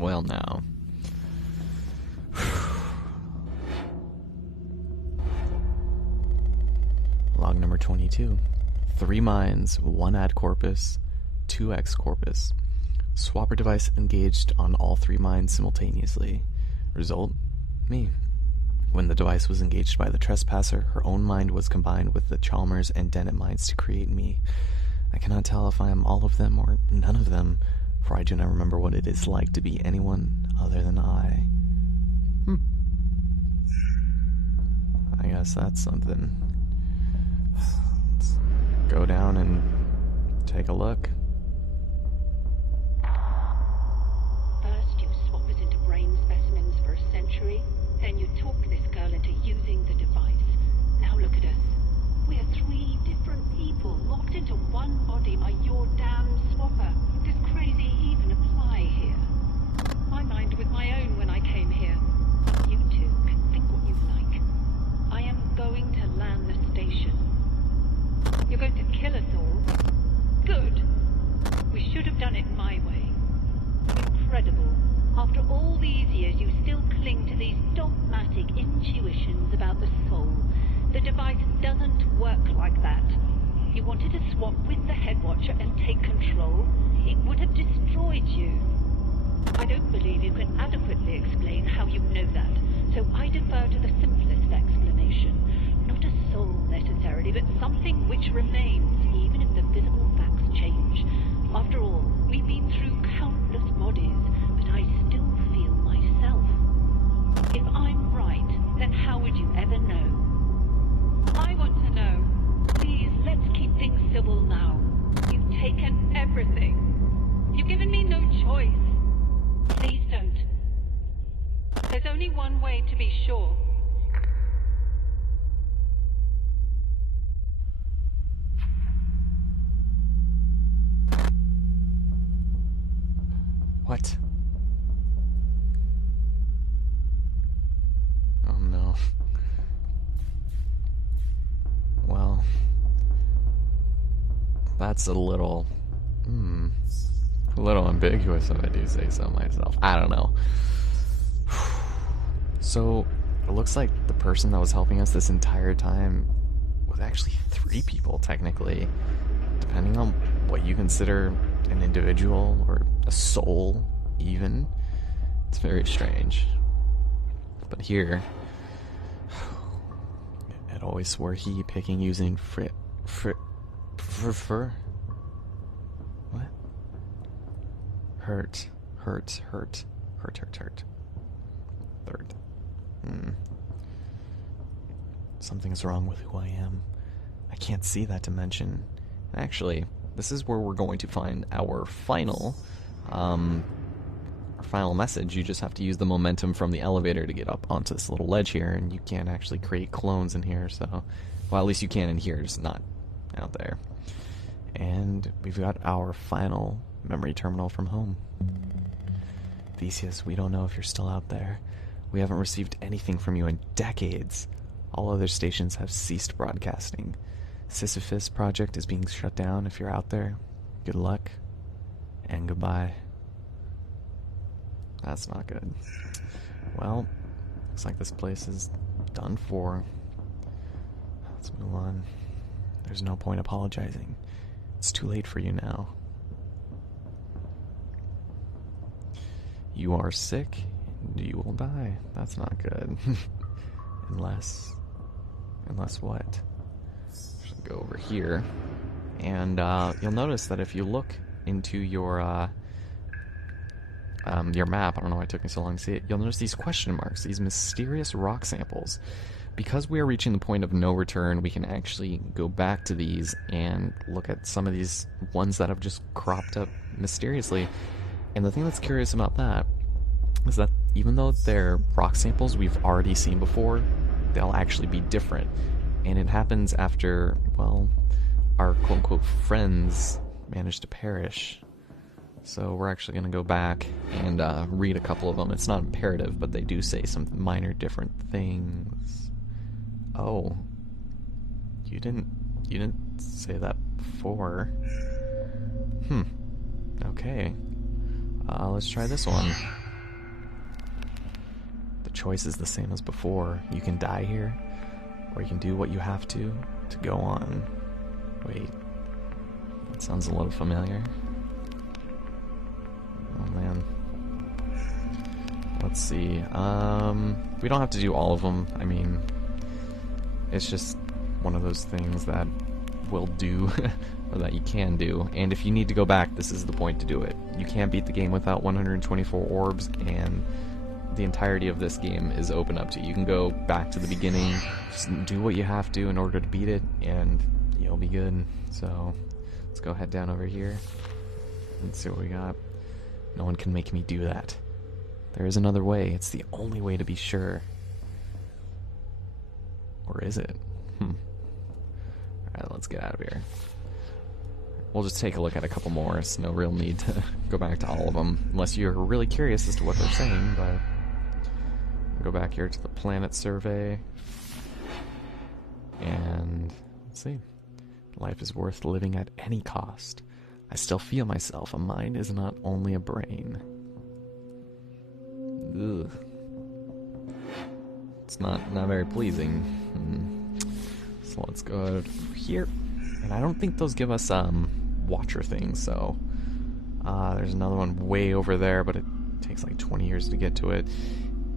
Well, now. Log number 22. 3 mines, 1 ad corpus, 2 ex corpus. Swapper device engaged on all 3 mines simultaneously. Result? Me. When the device was engaged by the trespasser, her own mind was combined with the Chalmers and Dennett minds to create me. I cannot tell if I am all of them or none of them, for I do not remember what it is like to be anyone other than I. I guess that's something. Let's go down and take a look. First, you swap us into brain specimens for a century. Then you talk this girl into using the device. Now look at us. We're 3 different people locked into one body by your damn swapper. Does crazy even apply here? My mind was my own when I came here. You two can think what you like. I am going to land the station. You're going to kill us all? Good. We should have done it my way. Incredible. After all these years, you still cling to these dogmatic intuitions about the soul. The device doesn't work like that. You wanted to swap with the Headwatcher and take control. It would have destroyed you. I don't believe you can adequately explain how you know that, so I defer to the simplest explanation. Not a soul necessarily, but something which remains, even if the physical facts change. After all, we've been through countless bodies, but I still feel myself. If I'm right, then how would you ever know? I want to know. Please, let's keep things civil now. You've taken everything. You've given me no choice. Please don't. There's only one way to be sure. What? Oh no. Well, that's a little ambiguous if I do say so myself. I don't know. So, it looks like the person that was helping us this entire time was actually 3 people, technically. Depending on what you consider an individual or a soul, even. It's very strange. But here, it always swore he picking using what? Hurt. Third. Something's wrong with who I am. I can't see that dimension. Actually, this is where we're going to find our final message. You just have to use the momentum from the elevator to get up onto this little ledge here, and you can't actually create clones in here, so... Well, at least you can in here, just not out there. And we've got our final memory terminal from home. Theseus, we don't know if you're still out there. We haven't received anything from you in decades. All other stations have ceased broadcasting. Sisyphus project is being shut down. If you're out there, good luck and goodbye. That's not good. Well, looks like this place is done for. Let's move on. There's no point apologizing. It's too late for you now. You are sick, and you will die. That's not good. Unless what? Should go over here, and you'll notice that if you look into your map, I don't know why it took me so long to see it, you'll notice these question marks, these mysterious rock samples. Because we are reaching the point of no return, we can actually go back to these and look at some of these ones that have just cropped up mysteriously. And the thing that's curious about that is that even though they're rock samples we've already seen before, they'll actually be different. And it happens after, well, our quote-unquote friends managed to perish. So we're actually going to go back and read a couple of them. It's not imperative, but they do say some minor different things. Oh. You didn't say that before. Okay. Let's try this one. choice is the same as before. You can die here, or you can do what you have to go on. Wait, that sounds a little familiar. Oh man. Let's see. We don't have to do all of them. I mean, it's just one of those things that will do, or that you can do. And if you need to go back, this is the point to do it. You can't beat the game without 124 orbs, and the entirety of this game is open up to you. You can go back to the beginning, just do what you have to in order to beat it, and you'll be good. So, let's go head down over here and see what we got. No one can make me do that. There is another way. It's the only way to be sure. Or is it? Alright, let's get out of here. We'll just take a look at a couple more. It's no real need to go back to all of them, unless you're really curious as to what they're saying, but... Go back here to the planet survey. And... let's see. Life is worth living at any cost. I still feel myself. A mind is not only a brain. Ugh. It's not very pleasing. So let's go over here. And I don't think those give us watcher things, so there's another one way over there, but it takes like 20 years to get to it.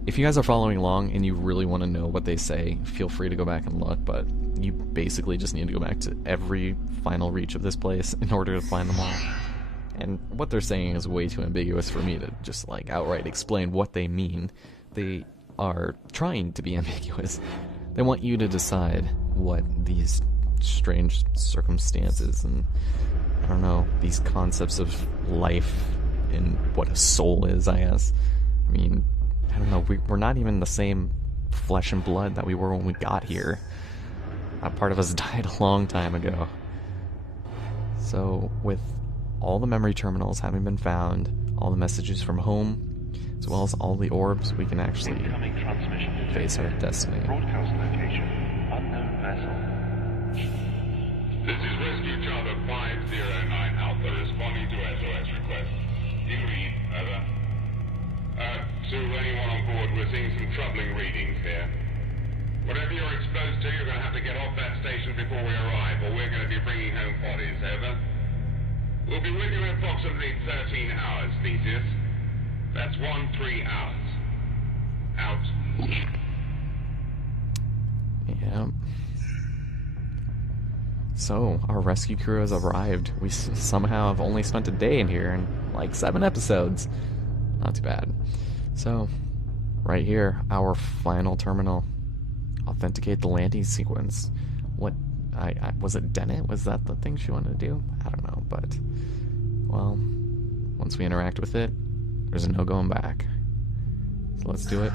If you guys are following along and you really want to know what they say, feel free to go back and look, but you basically just need to go back to every final reach of this place in order to find them all. And what they're saying is way too ambiguous for me to just like outright explain what they mean. They are trying to be ambiguous. They want you to decide what these strange circumstances and, I don't know, these concepts of life and what a soul is, I guess. I mean, I don't know, we're not even the same flesh and blood that we were when we got here. That part of us died a long time ago. So, with all the memory terminals having been found, all the messages from home, as well as all the orbs, we can actually face our destiny. Broadcast location, unknown vessel. This is Rescue Charter 509 Alpha responding to SOS request. In read, over. To anyone on board, we're seeing some troubling readings here. Whatever you're exposed to, you're going to have to get off that station before we arrive, or we're going to be bringing home bodies, over. We'll be with you in approximately 13 hours, Theseus. That's 13 hours. Out. Yeah. So, our rescue crew has arrived. We somehow have only spent a day in here and like 7 episodes. Not too bad. So, right here, our final terminal. Authenticate the landing sequence. What? Was it Dennett? Was that the thing she wanted to do? I don't know, but... well, once we interact with it, there's no going back. So let's do it.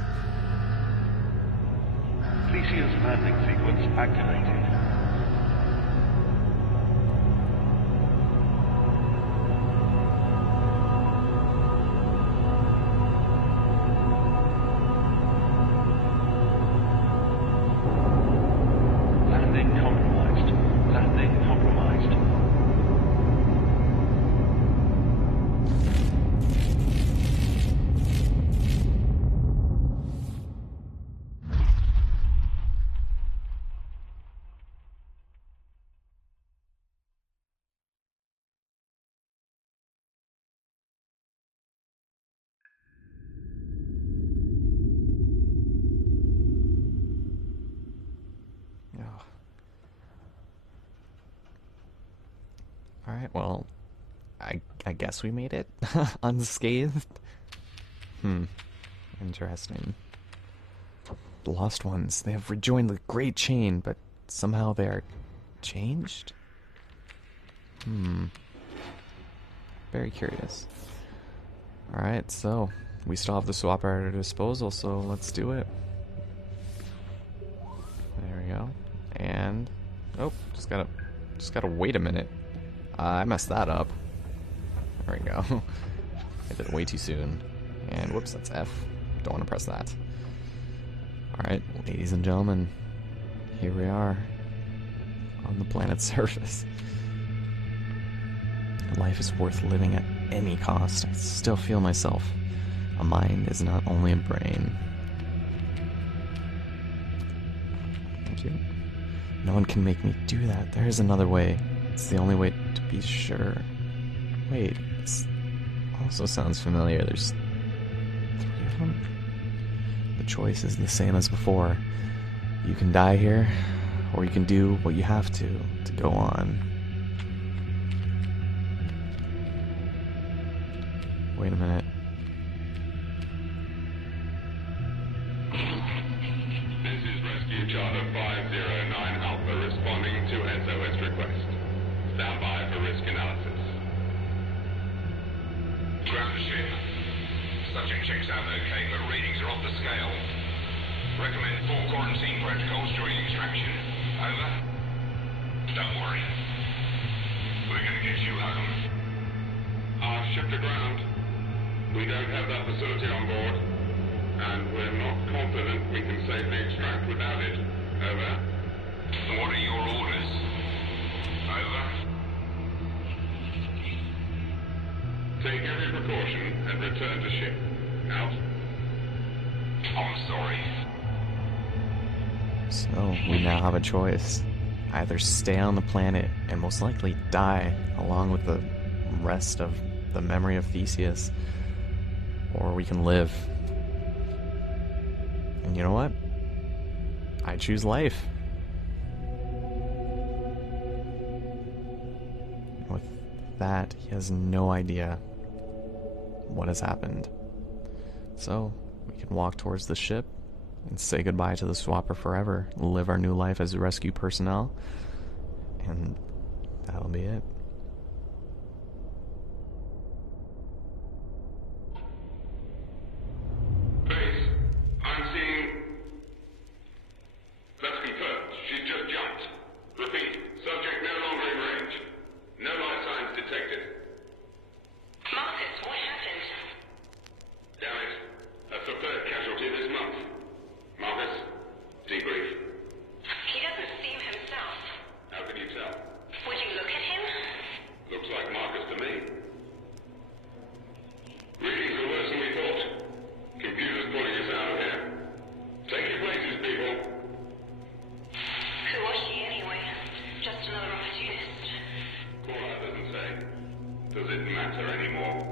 Theseus landing sequence activated. Landing compromised. Landing compromised. Alright, well, I guess we made it unscathed. Interesting. The lost ones, they have rejoined the Great Chain, but somehow they are changed? Very curious. Alright, so we still have the swap at our disposal, so let's do it. There we go. And oh, just gotta wait a minute. I messed that up. There we go. I did it way too soon. And whoops, that's F. Don't want to press that. Alright, ladies and gentlemen, here we are on the planet's surface. Life is worth living at any cost. I still feel myself. A mind is not only a brain. Thank you. No one can make me do that. There is another way. It's the only way to be sure. Wait, this also sounds familiar. There's 3 of them? The choice is the same as before. You can die here, or you can do what you have to go on. Wait a minute. This is Rescue Charter 509 Alpha responding to SOS request. Stand by for risk analysis. Ground the ship. Subject checks out okay, but readings are off the scale. Recommend full quarantine protocols during extraction. Over. Don't worry. We're gonna get you home. Our ship to ground. We don't have that facility on board, and we're not confident we can safely extract without it. Over. What are your orders? Over. Take every precaution and return to ship. Out. I'm sorry. So, we now have a choice. Either stay on the planet and most likely die along with the rest of the memory of Theseus, or we can live. And you know what? I choose life. With that, he has no idea what has happened. So, we can walk towards the ship and say goodbye to the swapper forever, live our new life as rescue personnel, and that'll be it. Base, I'm seeing... That's confirmed. She's just jumped. Repeat, subject no longer in range. No life signs detected. Marcus, what happened? Damn it. That's the 3rd casualty this month. Marcus, debrief. He doesn't seem himself. How can you tell? Would you look at him? Looks like Marcus to me. Readings are worse than we thought. Computer's pulling us out of here. Take your places, people. Who was she anyway? Just another opportunist. Call out doesn't say. Does it matter anymore?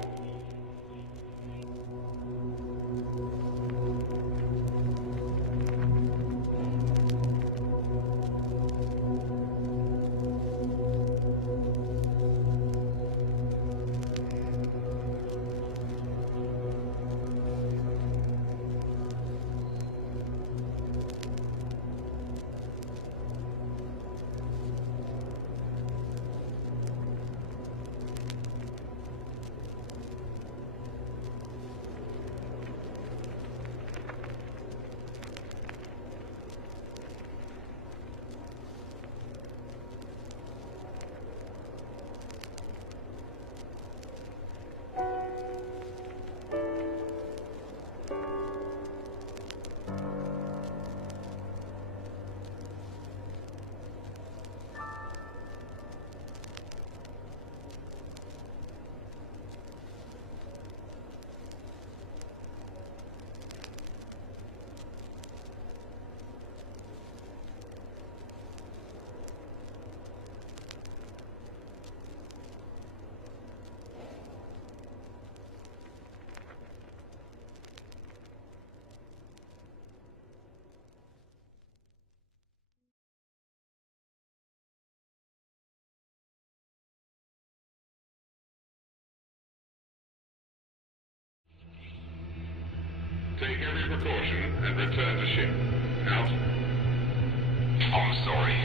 Take every precaution and return to ship. Out. I'm sorry.